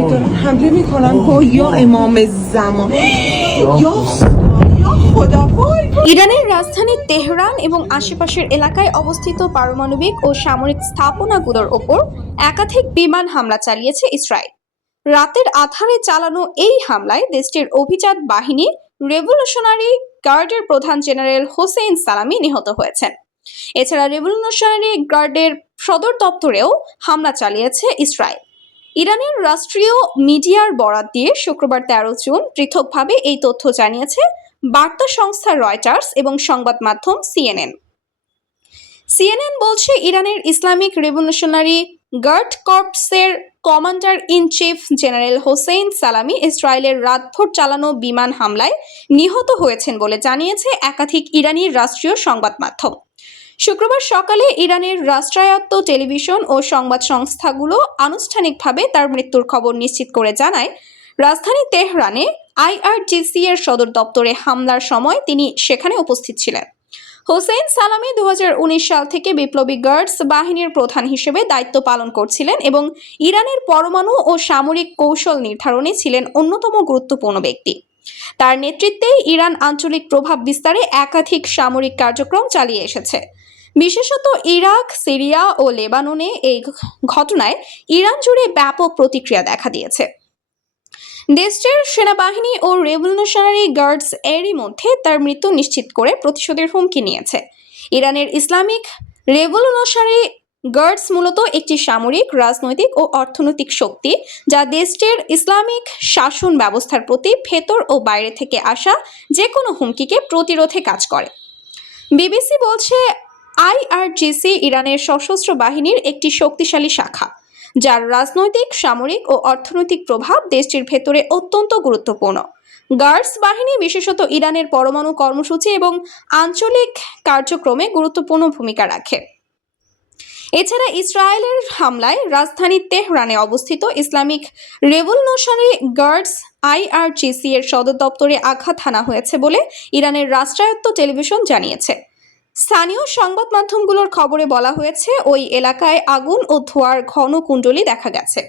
دارن حمله میکنن یا امام زمان یا خدا وای ইরানের রাজধানী তেহরান এবং আশেপাশের এলাকায় অবস্থিত পারমাণবিক ও সামরিক স্থাপনাগুলোর ওপর একাধিক বিমান হামলা চালিয়েছে ইসরায়েল। রাতের আঁধারে চালানো এই হামলায় দেশটির অভিজাত বাহিনী রেভলিউশনারি গার্ডের প্রধান জেনারেল হোসেইন সালামি নিহত হয়েছেন। এছাড়া রেভলিউশনারি গার্ডের সদর দপ্তরেও হামলা চালিয়েছে ইসরায়েল। ইরানের রাষ্ট্রীয় মিডিয়ার বরাত দিয়ে শুক্রবার 13 জুন পৃথকভাবে এই তথ্য জানিয়েছে বার্তা সংস্থা রয়টার্স এবং সংবাদ মাধ্যম সিএনএন বলছে, ইরানের ইসলামিক রেভলিউশনারি গার্ড কর্পসের commander in chief general Hossein Salami ইসরায়েলের রাতভর চালানো বিমান হামলায় নিহত হয়েছেন বলে জানিয়েছে একাধিক ইরানি রাষ্ট্রীয় সংবাদ মাধ্যম। শুক্রবার সকালে ইরানের রাষ্ট্রায়ত্ত টেলিভিশন ও সংবাদ সংস্থাগুলো আনুষ্ঠানিকভাবে তার মৃত্যুর খবর নিশ্চিত করে জানায়, রাজধানী তেহরানে আইআরজিসি এর সদর দপ্তরে হামলার সময় তিনি সেখানে উপস্থিত ছিলেন। হোসেইন সালামি 2019 সাল থেকে বিপ্লবী গার্ডস বাহিনীর প্রধান হিসেবে দায়িত্ব পালন করছিলেন এবং ইরানের পরমাণু ও সামরিক কৌশল নির্ধারণে ছিলেন অন্যতম গুরুত্বপূর্ণ ব্যক্তি। তার নেতৃত্বেই ইরান আঞ্চলিক প্রভাব বিস্তারে একাধিক সামরিক কার্যক্রম চালিয়ে এসেছে। বিশেষত ইরাক, সিরিয়া ও লেবাননে এই ঘটনায় ইরান জুড়ে ব্যাপক প্রতিক্রিয়া দেখা দিয়েছে। দেশটির সেনাবাহিনী ও রেভলিউশনারি গার্ডস এরই মধ্যে তার মৃত্যু নিশ্চিত করে প্রতিশোধের হুমকি নিয়েছে। ইরানের ইসলামিক রেভলিউশনারি গার্ডস মূলত একটি সামরিক, রাজনৈতিক ও অর্থনৈতিক শক্তি যা দেশটির ইসলামিক শাসন ব্যবস্থার প্রতি ভেতর ও বাইরে থেকে আসা যে কোনো হুমকিকে প্রতিরোধে কাজ করে। বিবিসি বলছে, আইআরজিসি ইরানের সশস্ত্র বাহিনীর একটি শক্তিশালী শাখা, যার রাজনৈতিক, সামরিক ও অর্থনৈতিক প্রভাব দেশটির ভেতরে অত্যন্ত গুরুত্বপূর্ণ। গার্ডস বাহিনী বিশেষত ইরানের পরমাণু কর্মসূচি এবং আঞ্চলিক কার্যক্রমে গুরুত্বপূর্ণ ভূমিকা রাখে। এছাড়া ইসরায়েলের হামলায় রাজধানী তেহরানে অবস্থিত ইসলামিক রেভলিউশনারি গার্ডস আইআরজিসি এর সদর দপ্তরে আঘাত হানা হয়েছে বলে ইরানের রাষ্ট্রায়ত্ত টেলিভিশন জানিয়েছে। স্থানীয় সংবাদ মাধ্যমগুলোর খবরে বলা হয়েছে, ওই এলাকায় আগুন ও ধোঁয়ার ঘন কুণ্ডলী দেখা গেছে।